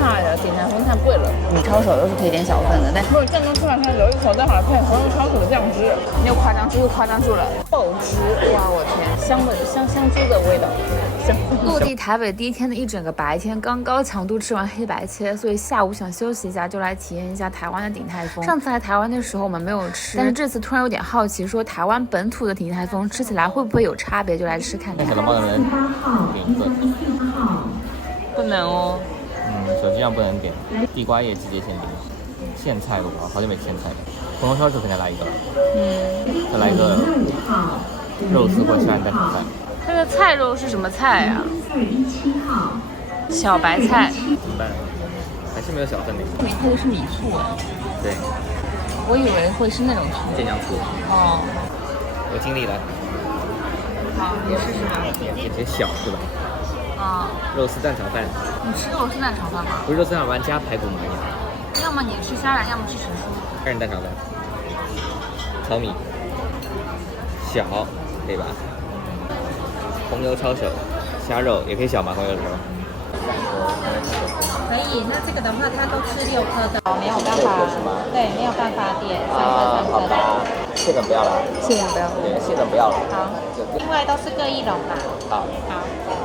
上海的鼎泰丰太贵了，米抄手都是可以点小份的，但是正宗出来它留一口，待会儿配红油抄手的酱汁，没有夸张，这又夸张住了。爆汁，哇，我天，香猪的味道。落地台北第一天的一整个白天，刚高强度吃完黑白切，所以下午想休息一下，就来体验一下台湾的鼎泰丰。上次来台湾的时候我们没有吃，但是这次突然有点好奇，说台湾本土的鼎泰丰吃起来会不会有差别，就来吃看看。小笼包能不能点一份？不能哦。手机上不能点。地瓜叶季节限定，苋菜我好久没吃苋菜了。红油抄手肯定来一个了。再来一个肉丝或虾仁蛋炒饭。这个菜肉是什么菜啊？小白菜。怎么办？还是没有小份的。配的是米醋啊。对。我以为会是那种醋。健酱醋。哦。我尽力了。好，你试试吧。也小是吧？啊。肉丝蛋炒饭。你吃肉丝蛋炒饭吗？不是肉丝蛋炒饭加排骨吗？要么你吃虾仁，要么吃时蔬。虾仁蛋炒饭。炒米。小，可以吧？红油抄手，虾肉也可以小吗？红油抄。可以，那这个的话，它都吃6颗的，没有办法，对，没有办法点3颗好吧，蟹粉不要了，蟹粉不要，对，蟹粉不要了。好，另外都是各1笼吧。好，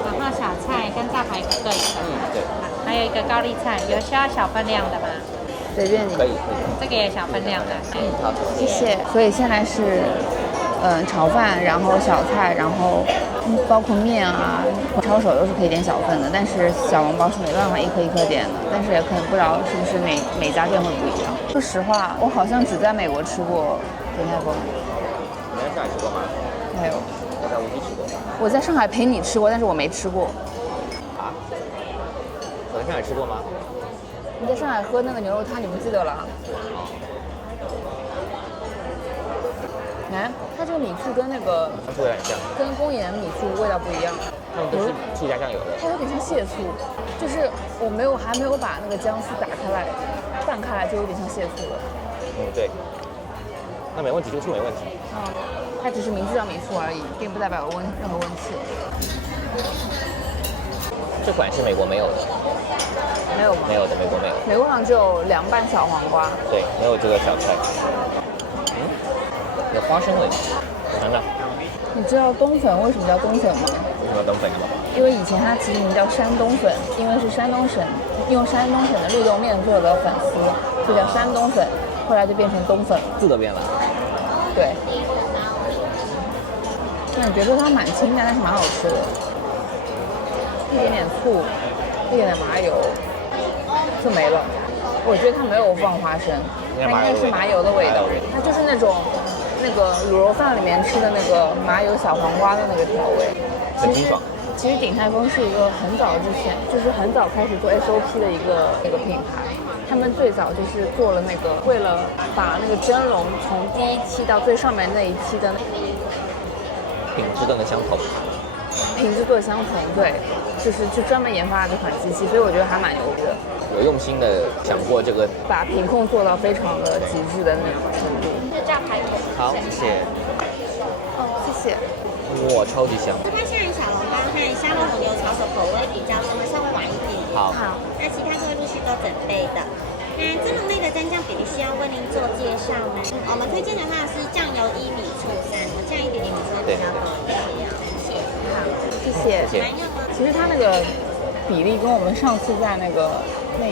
然后小菜跟大排骨各1个。对。还有一个高丽菜，有需要小分量的吗？随便你。可以。这个也小分量的。好，谢谢。所以现在是，炒饭，然后小菜，然后包括面啊，抄手都是可以点小份的，但是小笼包是没办法一颗一颗点的，但是也可能不知道是不是每家店会不一样。说实话，我好像只在美国吃过鼎泰丰。你在上海吃过吗？没有。我在无锡吃过。我在上海陪你吃过，但是我没吃过。啊？我在上海吃过吗？你在上海喝那个牛肉汤，你不记得了？哎，它这个米醋跟那个醋有点像，跟公冶米醋味道不一样。它们都是醋加酱油的。它有点像蟹醋，就是还没有把那个姜丝打开来拌开来，就有点像蟹醋了。对。那没问题，这个醋没问题。它只是名字叫米醋而已，并不代表有任何问题。这款是美国没有的。没有吗？没有的，美国没有。美国好像只有凉拌小黄瓜。对，没有这个小菜。有花生味，我尝尝。你知道冬粉为什么叫冬粉吗？为什么冬粉呢？因为以前它其实名叫山东粉，因为是山东省用山东省的绿豆面做的粉丝，就叫山东粉，后来就变成冬粉了。字都变了。对。那你觉得它蛮清淡，但是蛮好吃的。一点点醋，一点点麻油，就没了。我觉得它没有放花生，它应该是麻油的味道。它就是那种那个卤肉饭里面吃的那个麻油小黄瓜的那个调味，很清爽。其实鼎泰丰是一个很早之前，就是很早开始做 SOP 的一个品牌。他们最早就是做了那个，为了把那个蒸笼从第一期到最上面那一期的品质更相同。品质各相同，对，就专门研发了这款机器，所以我觉得还蛮牛逼的。有用心的想过这个，把品控做到非常的极致的那种程度。是炸排骨。好，谢谢。谢谢。哇，超级香。它虾仁小笼包和虾肉红油抄手口味比较稍微晚一点。好。那其他各位陆续都准备的。那这笼类的蘸酱比例需要为您做介绍呢。我们推荐的话是酱油1米醋3，我酱一点点米醋比较多。谢谢。其实它那个比例跟我们上次在那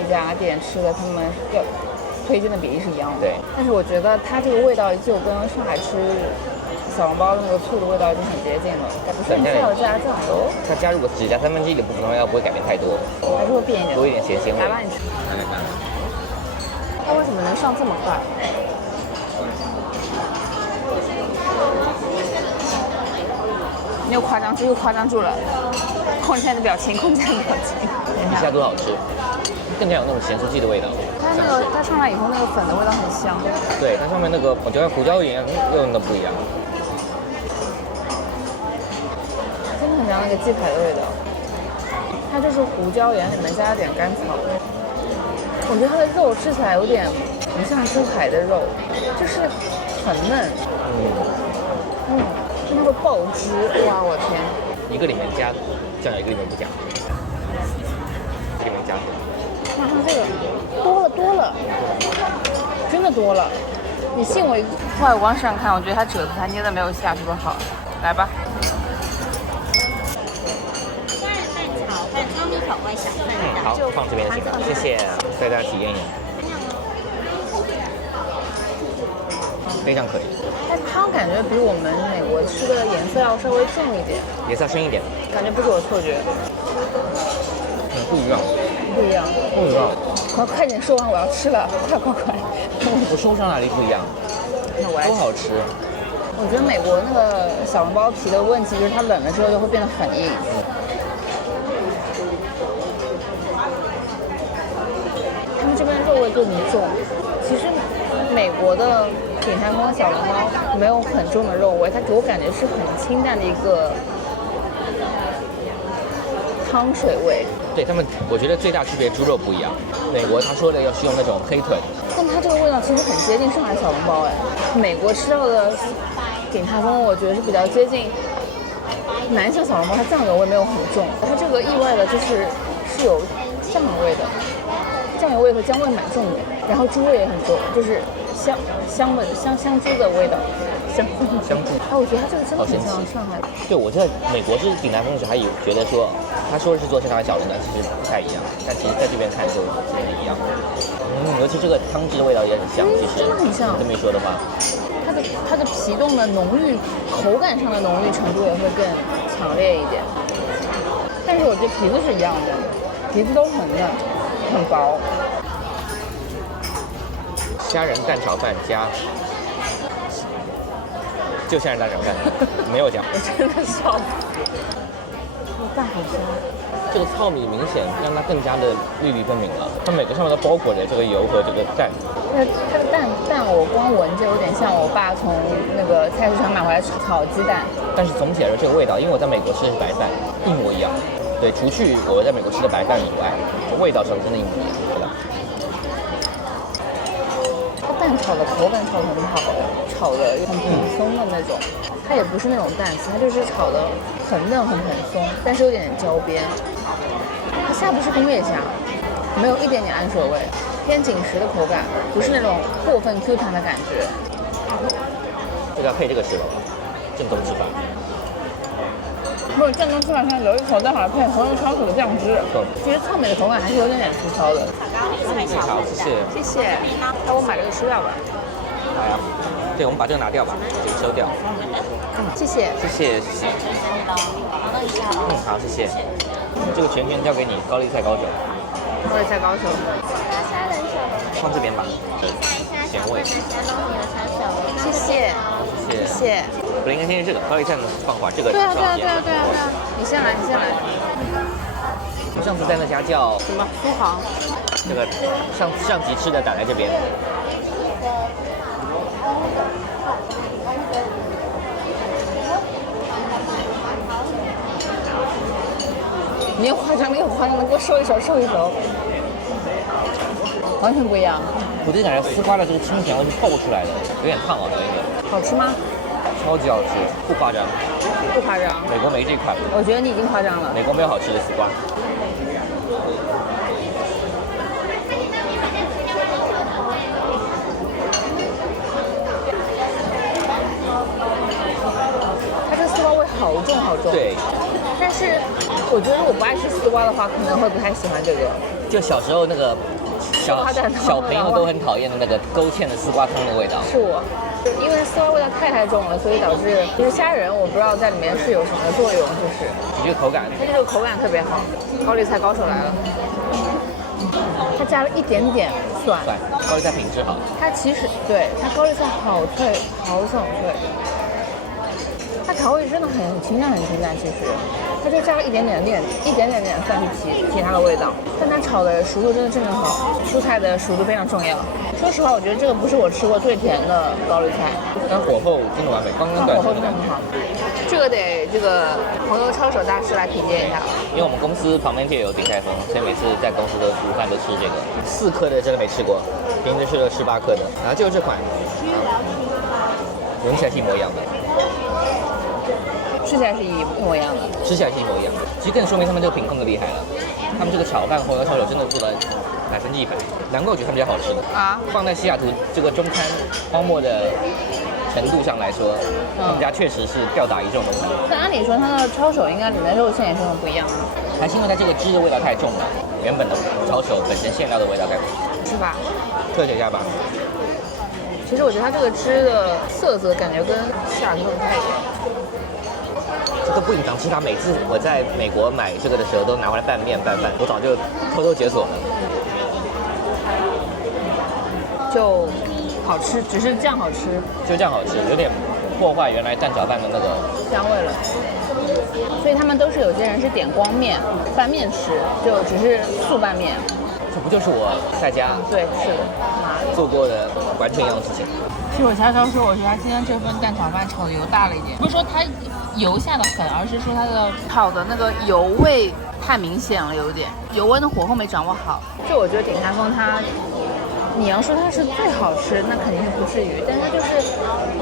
家店吃的他们要推荐的比例是一样的。对。但是我觉得它这个味道就跟上海吃小笼包的那个醋的味道已经很接近了。但是要加酱油。它加入个只加1/3的部分，要不会改变太多。还是会变一点。多一点咸鲜味。来吧，你吃。来。它为什么能上这么快？你又夸张住了，控制一下你的表情，一下都好吃，更加有那种咸酥鸡的味道。它上来以后那个粉的味道很香。对，它上面那个我觉得胡椒盐又用的不一样。真的很像那个鸡排的味道。它就是胡椒盐里面加了点甘草。我觉得它的肉吃起来有点不像猪排的肉，就是很嫩。它会爆汁，哇，我天！一个里面加酱油，一个里面不加。这里面加。那它多了，真的多了。你信我？外观上看，我觉得它褶子它捏的没有下厨好。来吧。虾仁蛋炒饭，糙米口味小份的。好，放这边就行了，谢谢。带大家体验一下。非常可以。但汤感觉比我们美国吃的颜色要稍微重一点，颜色深一点，感觉不是我错觉。不一样，不一样，不一样。快点说完，我要吃了，快！我说不上哪里不一样，那我来都好吃。我觉得美国那个小笼包皮的问题就是它冷了之后就会变得很硬。他们这边肉味更重。其实美国的鼎泰丰小笼包没有很重的肉味，它给我感觉是很清淡的一个汤水味。对他们，我觉得最大区别猪肉不一样。美国他说的要是用那种黑腿，但它这个味道其实很接近上海小笼包哎。美国吃到的鼎泰丰，我觉得是比较接近南翔小笼包，它酱油味没有很重，它这个意外的是有酱油味的，酱油味和姜味蛮重的，然后猪味也很重，就是香猪的味道。香猪，我觉得它这个真的很像上海。对，我在美国是鼎泰丰时还有觉得说，他说是做上海小笼的，其实不太一样，但其实在这边看就其实一样。尤其这个汤汁的味道也很像，其实真的很像。这么一说的话，它的皮冻的浓郁，口感上的浓郁程度也会更强烈一点。但是我觉得皮子是一样的，皮子都很嫩，很薄。虾仁蛋炒饭加。就虾仁蛋炒饭，没有酱。我真的笑死。蛋好香。这个糙米明显让它更加的粒粒分明了，它每个上面都包裹着这个油和这个蛋。它的蛋我光闻就有点像我爸从那个菜市场买回来炒鸡蛋。但是总体来说，这个味道，因为我在美国吃的是白饭，一模一样。对，除去我在美国吃的白饭以外，味道上真的一模一样，对吧？蛋炒的口感炒得很好，炒的很蓬松的那种，它也不是那种蛋丝，它就是炒的很嫩很蓬松，但是有点焦边。它虾不是工业虾，没有一点点氨水味，偏紧实的口感，不是那种过分 Q 弹的感觉。这个要配这个吃了，正宗吃法。不是正宗吃法，像有一口，但好像配红油抄手的酱汁。其实糙米的口感还是有点粗糙的。好，谢谢。谢谢。那我把这个吃掉吧。来啊，对，我们把这个拿掉吧，这个收掉。谢谢。谢谢。好，谢谢。这个全权交给你，高丽菜高手。高丽菜高手。虾仁小笼放这边吧。咸味。谢谢。谢谢。本来应该先是这个高丽菜呢，放会儿这个。对啊。你先来。我上次在那家叫什么苏杭，这个上集吃的打在这边。你有夸张的，给我收一手，完全不一样。我就感觉丝瓜的这个清甜味是爆出来的，有点烫啊，有一点。好吃吗？超级好吃，不夸张。不夸张。美国没这款。我觉得你已经夸张了。美国没有好吃的丝瓜。它这丝瓜味好重。对。但是我觉得如果不爱吃丝瓜的话，可能会不太喜欢这个。就小时候那个小朋友都很讨厌的那个勾芡的丝瓜汤的味道。是我，因为丝瓜味道太重了，所以导致其实虾仁我不知道在里面是有什么作用，就是你这个口感，它这个口感特别好。高丽菜高手来了，它加了一点点蒜，高丽菜品质好。它其实对它高丽菜好脆，好爽脆。它调味真的很清淡，其实它就加了一点点蒜去提它的味道，但它炒的熟度真的正好，蔬菜的熟度非常重要。说实话，我觉得这个不是我吃过最甜的高丽菜，但火候真的完美，刚刚对。火候真的很好，这个得这个红油抄手大师来品鉴一下。因为我们公司旁边就有鼎泰丰，所以每次在公司的午饭都吃这个。4颗的真的没吃过，平时吃了18颗的，然后就是这款，闻起来是一模一样的。吃起来是一模一样的，吃起来是一模一样的。其实更说明他们这个品控的厉害了，他们这个炒饭红油抄手真的做的海参鸡排，难怪我觉得他们家好吃啊。放在西雅图这个中餐荒漠的程度上来说，他们家确实是吊打一众中餐。但按理说，它的抄手应该里面肉馅也是很不一样的，还是因为它这个汁的味道太重了，原本的抄手本身馅料的味道太重，是吧？特写一下吧。其实我觉得它这个汁的色泽感觉跟西雅图不太一样。这个不隐藏，其实他每次我在美国买这个的时候都拿回来拌面拌饭，我早就偷偷解锁了。就好吃，只是这样好吃，就这样好吃，有点破坏原来蛋炒饭的那个香味了。所以他们都是有些人是点光面拌面吃，就只是素拌面。这不就是我在家对，是的，做过的完全一样的事情。其实我悄悄说，我觉得他今天这份蛋炒饭炒的油大了一点，不是说它油下的很，而是说它的炒的那个油味太明显了，有点油温的火候没掌握好。就我觉得鼎泰丰它，你要说它是最好吃，那肯定是不至于，但它就是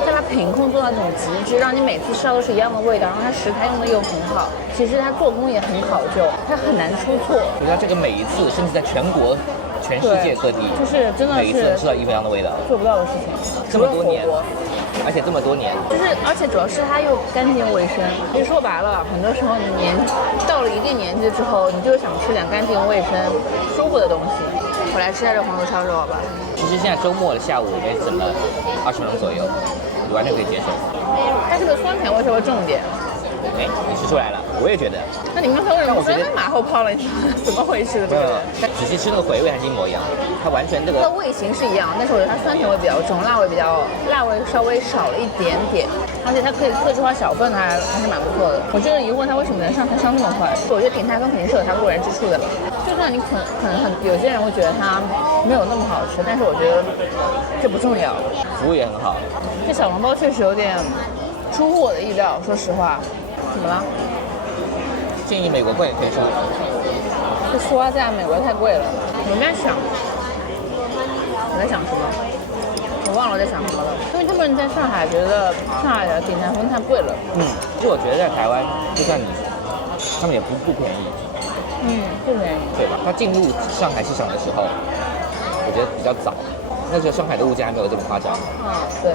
在它品控做到这种极致，让你每次吃到都是一样的味道，然后它食材用的又很好，其实它做工也很考究，它很难出错。我觉得这个每一次，甚至在全国、全世界各地，就是真的每一次是吃到一模一样的味道，做不到的事情。这么多年，而且这么多年，就是而且主要是它又干净卫生。其实说白了，很多时候你到了一定年纪之后，你就是想吃点干净卫生、舒服的东西。我来吃一下这黄油抄手，好吧？其实现在周末的下午也只了20分钟左右，你完全可以接受。它这个酸甜味稍微重一点。哎，你吃出来了，我也觉得。那你刚才为什么说马后炮了？怎么回事？这个？但仔细吃那个回味还是一模一样，它完全这个。它的味型是一样，但是我觉得它酸甜味比较重，辣味稍微少了一点点，而且它可以客制化小份，还是蛮不错的。我就是疑惑它为什么能上菜上这么快。我觉得鼎泰丰肯定是有它过人之处的，就算你可能有些人会觉得它没有那么好吃，但是我觉得这不重要。服务也很好。这小笼包确实有点出乎我的意料，说实话。怎么了？建议美国贵也可以上。这丝袜在美国太贵了。我在想什么？我忘了我在想什么了。因为他们在上海觉得上海的鼎泰丰太贵了。就我觉得在台湾，就算他们也不便宜。不便宜。对吧？他进入上海市场的时候，我觉得比较早。那时候上海的物价还没有这么夸张。对，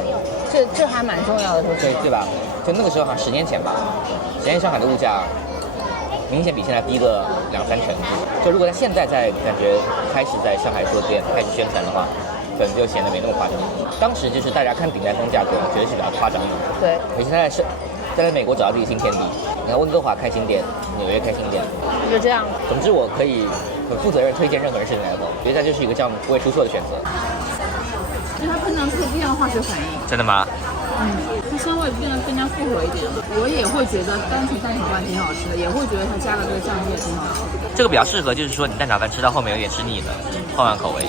这还蛮重要的，对吧？就那个时候好像10年前吧，10年上海的物价明显比现在低个2-3成。就如果他现在感觉开始在上海做店，开始宣传的话，可能就显得没那么夸张。当时就是大家看鼎泰丰价格，觉得是比较夸张的。对，而且他在美国找到自己新天地，你看温哥华开新店，纽约开新店，就这样。总之，我可以很负责任推荐任何人吃鼎泰丰，觉得它就是一个这样不会出错的选择。就它碰上特别的化学反应。真的吗？它香味变得更加复合一点。我也会觉得单纯蛋炒饭挺好吃的，也会觉得它加了这个酱汁也挺好吃的。这个比较适合，就是说你蛋炒饭吃到后面有点吃腻了，换换口味。